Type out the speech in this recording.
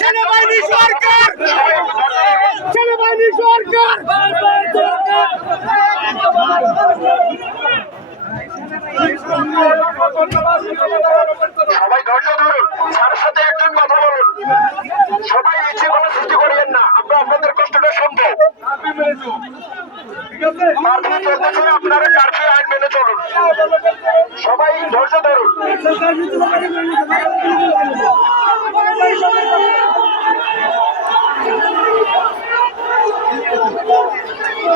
সেনাবাহিনী সরকার, সেনাবাহিনী সরকার। সবাই ধৈর্য ধরুন, স্যারের সাথে একজন কথা বলুন। সবাই ইচ্ছে কোনো সৃষ্টি করিয়েন না, আমরা আপনাদের কষ্টটা শুনবো। কারফিউ চলতেছে, আপনারা কারফিউ আইন মেনে চলুন। সবাই ধৈর্য ধরুন।